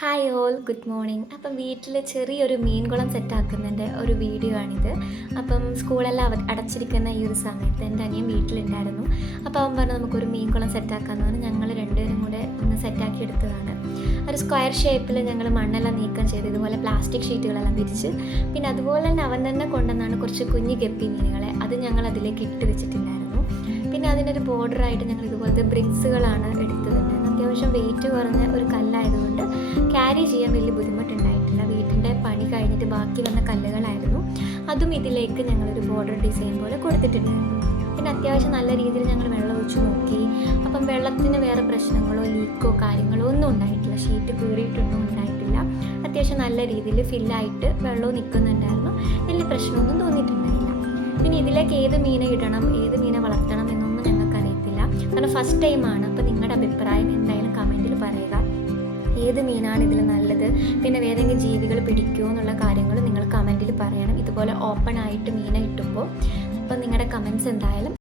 Hi all, good morning. അപ്പം വീട്ടിൽ ചെറിയൊരു മീൻകുളം സെറ്റാക്കുന്നതിൻ്റെ ഒരു വീഡിയോ ആണിത്. അപ്പം സ്കൂളെല്ലാം അടച്ചിരിക്കുന്ന ഈ ഒരു സമയത്ത് എൻ്റെ അനിയൻ വീട്ടിലുണ്ടായിരുന്നു. അപ്പോൾ അവൻ പറഞ്ഞു നമുക്കൊരു മീൻകുളം സെറ്റാക്കാമെന്ന് പറഞ്ഞ് ഞങ്ങൾ രണ്ടുപേരും കൂടെ ഒന്ന് സെറ്റാക്കി എടുത്തതാണ്. ഒരു സ്ക്വയർ ഷേപ്പിൽ ഞങ്ങൾ മണ്ണെല്ലാം നീക്കം ചെയ്ത് ഇതുപോലെ പ്ലാസ്റ്റിക് ഷീറ്റുകളെല്ലാം വിരിച്ച്, പിന്നെ അതുപോലെ തന്നെ അവൻ തന്നെ കൊണ്ടുവന്നാണ് കുറച്ച് കുഞ്ഞു ഗപ്പി മീനുകളെ അത് ഞങ്ങൾ അതിലേക്ക് ഇട്ട് വെച്ചിട്ടുണ്ടായിരുന്നു. പിന്നെ അതിനൊരു ബോർഡറായിട്ട് ഞങ്ങൾ ഇതുപോലത്തെ ബ്രിക്സുകളാണ് എടുത്തതുണ്ടായിരുന്നത്. അത്യാവശ്യം വെയിറ്റ് കുറഞ്ഞ ഒരു കല്ലായതുകൊണ്ട് ക്യാരി ചെയ്യാൻ വലിയ ബുദ്ധിമുട്ടുണ്ടായിട്ടില്ല. വീട്ടിൻ്റെ പണി കഴിഞ്ഞിട്ട് ബാക്കി വന്ന കല്ലുകളായിരുന്നു. അതും ഇതിലേക്ക് ഞങ്ങളൊരു ബോർഡർ ഡിസൈൻ പോലെ കൊടുത്തിട്ടുണ്ടായിരുന്നു. പിന്നെ അത്യാവശ്യം നല്ല രീതിയിൽ ഞങ്ങൾ വെള്ളം ഒഴിച്ച് നോക്കി. അപ്പം വെള്ളത്തിന് വേറെ പ്രശ്നങ്ങളോ ലീക്കോ കാര്യങ്ങളോ ഒന്നും ഉണ്ടായിട്ടില്ല. ഷീറ്റ് കീറിയിട്ടൊന്നും ഉണ്ടായിട്ടില്ല. അത്യാവശ്യം നല്ല രീതിയിൽ ഫില്ലായിട്ട് വെള്ളവും നിൽക്കുന്നുണ്ടായിരുന്നു. വലിയ പ്രശ്നമൊന്നും തോന്നിയിട്ടുണ്ടായില്ല. പിന്നെ ഇതിലേക്ക് ഏത് മീനെ ഇടണം, ഏത് മീനെ വളർത്തണം എന്നൊന്നും ഞങ്ങൾക്കറിയത്തില്ല. കാരണം ഫസ്റ്റ് ടൈമാണ്. അപ്പോൾ നിങ്ങളുടെ അഭിപ്രായം എന്തായാലും കമൻറ്റിൽ പറയുക. ഏത് മീനാണ് ഇതിൽ നല്ലത്, പിന്നെ ഏതെങ്കിലും ജീവികൾ പിടിക്കുമോ എന്നുള്ള കാര്യങ്ങൾ നിങ്ങൾ കമൻറ്റിൽ പറയണം. ഇതുപോലെ ഓപ്പൺ ആയിട്ട് മീനെ കിട്ടുമ്പോൾ അപ്പം നിങ്ങളുടെ കമൻറ്റ്സ് എന്തായാലും